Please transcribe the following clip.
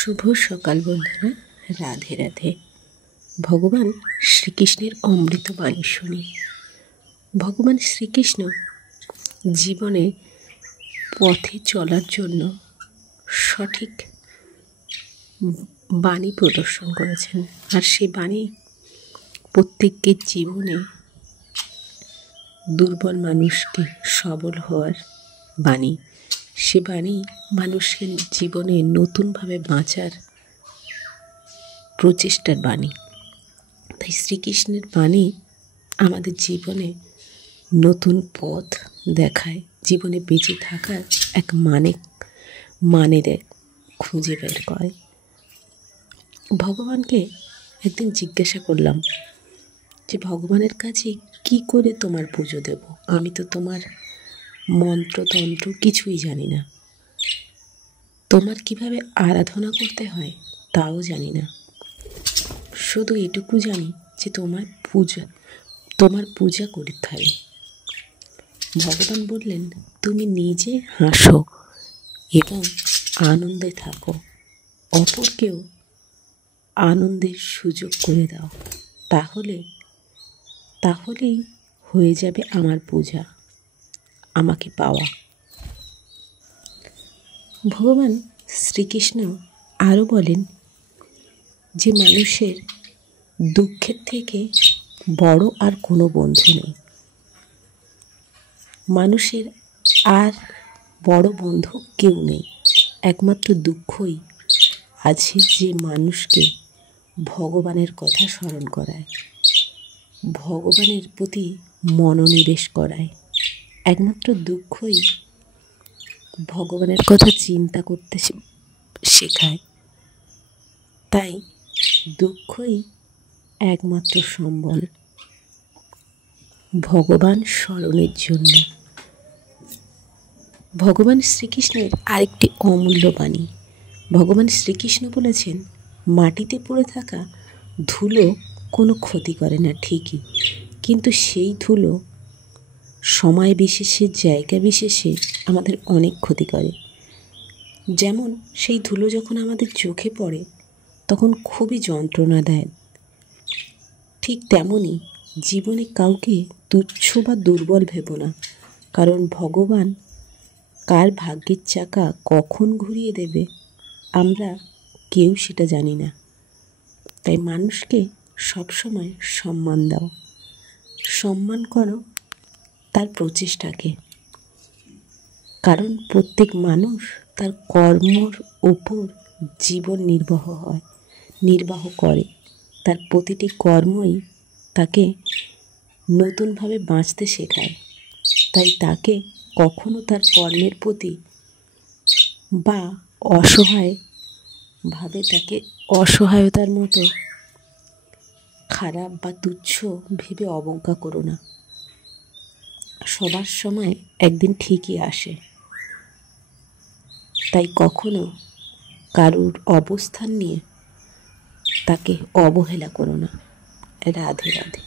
শুভ সকাল বন্ধুরা, রাধে রাধে। ভগবান শ্রীকৃষ্ণের অমৃত বাণী শুনি। ভগবান শ্রীকৃষ্ণ জীবনে পথে চলার জন্য সঠিক বাণী প্রদর্শন করেছেন, আর সে বাণী প্রত্যেকের জীবনে দুর্বল মানুষকে সবল হওয়ার বাণী। সে বাণী মানুষের জীবনে নতুনভাবে বাঁচার প্রচেষ্টার বাণী। তাই শ্রীকৃষ্ণের বাণী আমাদের জীবনে নতুন পথ দেখায়, জীবনে বেঁচে থাকার এক মানে দেয়, খুঁজে বের করে। ভগবানকে একদিন জিজ্ঞাসা করলাম যে, ভগবানের কাছে কি করে তোমার পুজো দেব? আমি তো তোমার মন্ত্রতন্ত্র কিছুই জানি না, তোমার কিভাবে আরাধনা করতে হয় তাও জানি না। শুধু এটুকু জানি যে তোমার পূজা করতে হবে। ভগবান বললেন, তুমি নিজে হাসো এবং আনন্দে থাকো, অপরকেও আনন্দের সুযোগ করে দাও, তাহলেই হয়ে যাবে আমার পূজা, আমাকে পাওয়া। ভগবান শ্রীকৃষ্ণ আরও বলেন যে, মানুষের দুঃখের থেকে বড় আর কোনো বন্ধু নেই। মানুষের আর বড় বন্ধু কেউ নেই। একমাত্র দুঃখই আছে যে মানুষকে ভগবানের কথা স্মরণ করায়, ভগবানের প্রতি মনোনিবেশ করায়। একমাত্র দুঃখই ভগবানের কথা চিন্তা করতে শেখায়। তাই দুঃখই একমাত্র সম্বল ভগবান স্মরণের জন্য। ভগবান শ্রীকৃষ্ণের আরেকটি অমূল্য বাণী। ভগবান শ্রীকৃষ্ণ বলেছেন, মাটিতে পড়ে থাকা ধুলো কোনো ক্ষতি করে না ঠিকই, কিন্তু সেই ধুলো সময় বিশেষে, জায়গা বিশেষে আমাদের অনেক ক্ষতি করে। যেমন সেই ধুলো যখন আমাদের চোখে পড়ে তখন খুবই যন্ত্রণা দেয়, ঠিক তেমনই জীবনে কাউকে তুচ্ছ বা দুর্বল ভেবো না, কারণ ভগবান কার ভাগ্যের চাকা কখন ঘুরিয়ে দেবে আমরা কেউ সেটা জানি না। তাই মানুষকে সবসময় সম্মান দাও, সম্মান করো তার প্রচেষ্টাকে, কারণ প্রত্যেক মানুষ তার কর্মর ওপর জীবন নির্বাহ করে। তার প্রতিটি কর্মই তাকে নতুনভাবে বাঁচতে শেখায়। তাই তাকে কখনো তার কর্মের প্রতি বা তাকে অসহায়তার মতো খারাপ বা তুচ্ছ ভেবে অবজ্ঞা করো না। সবার সময় একদিন ঠিকই আসে, তাই কখনো কারুর অবস্থান নিয়ে তাকে অবহেলা করো না। রাধে রাধে।